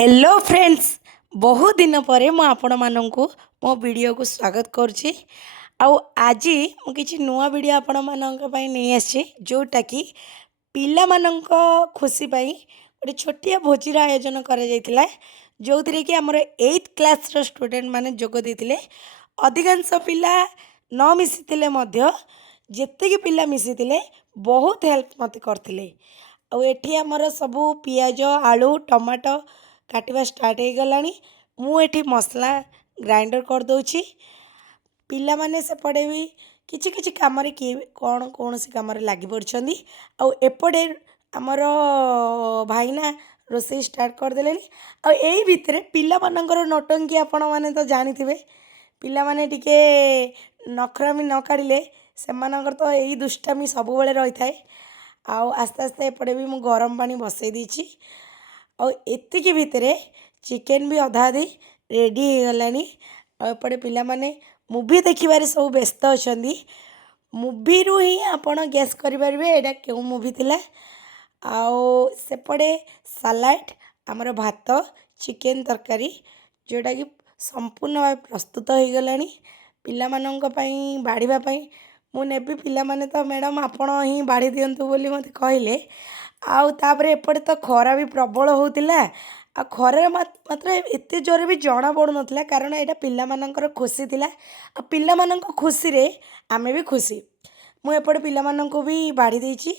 Hello friends, बहुत दिन पर मु आपण मानक मो वीडियो को स्वागत करुच्ची। आज मु किछि नुआ वीडियो आपण मानक पई नहीं आछि जोटा कि पिला मानक खुशी पई गोटे छोटिया भोजीर आयोजन करा जायतिला, जो थिरे कि हमर 8th क्लास रो स्टूडेंट माने जोग देथिले। अधिकांश पिला न मिसिथिले मध्य जेतिकी पिला मिसिथिले बहुत हेल्प मते करथिले। आ एठी हमर सबू पियाज आलू टमाटो काटिबा स्टार्ट हो गलानी। मु एठी मसला ग्राइंडर कर दोछि। पिला माने से पड़े भी किछि किछि काम रे किए कोन कोनसी काम रे लागि पड़छंदी। आ एपड़े हमर भाईना रोसई स्टार्ट कर देलेनी। आ एई भितरे पिला मानकर नौटंकी आपण माने तो जानिथिबे। पिला माने टिके नखरामी न काढिले सेमानकर तो एई दुष्टामी सब बेले रही थाए। आस्ते आस्ते एपड़े भी मु गरम पानी बसई दीची। और एतिकी भितरे चिकेन भी अधा अधी रेडी हो गलानी। एपटे पिला माने मूवी देखिबारे सब व्यस्त अछंदी। मूवी रु ही आपण गेस करि परिबे एडा केउ मूवी थिला। सेपटे सलाड आमर भात चिकेन तरकारी जोटा कि संपूर्ण भाव प्रस्तुत हो गलानी। पिला माननक पई बाढ़ीबा पई मु नेबी। पिला माने तो मैडम आपण ही बाढ़ी दियंतु बोली मते कहले। तापरे एपटे तो खरा भी प्रबल होतिला। खरे मात्र एते जोर भी जना पड़ू नथिला, कारण एटा पिला मानकर खुशी थिला। पिला मानक खुशी रे आमे भी खुशी। मु एपटे पिला माननको भी बाढ़ी देछि।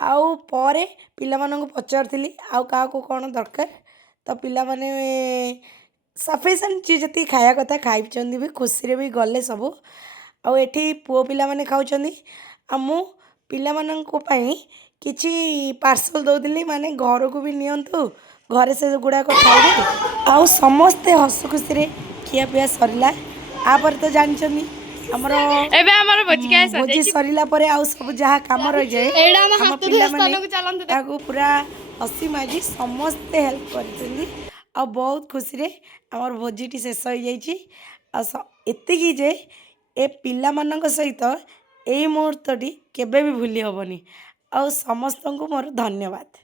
परे पिला माननको पचारथिली का को कोन दरकार, तो पिला माने सफिशिएंट चीज जति खाया कथा खाइ चंदी भी खुशी रे भी गले सब। एठी पुओ पिला माने खाउचंदी। मु पिला माननको पई किछि पार्सल दौदिली, माने घर को भी नियंतु, घरे से गुड़ाक खाइबे। समस्ते हस खुशी रे खिया पिया सरला। आपर तो जानचंदी हमर एबे हमर भोजिका भोजी सरिला परे सब जहा काम रह जाए हम पिला माने ताको पूरा हसी माजी समस्ते हेल्प करचंदी। बहुत खुशी रे हमर भोजीटी शेष हो जाइछि। एतिकी जे ए पिला मानक सहित एई मुहूर्तटी केबे भी भूली हबनी। समस्त को मोर धन्यवाद।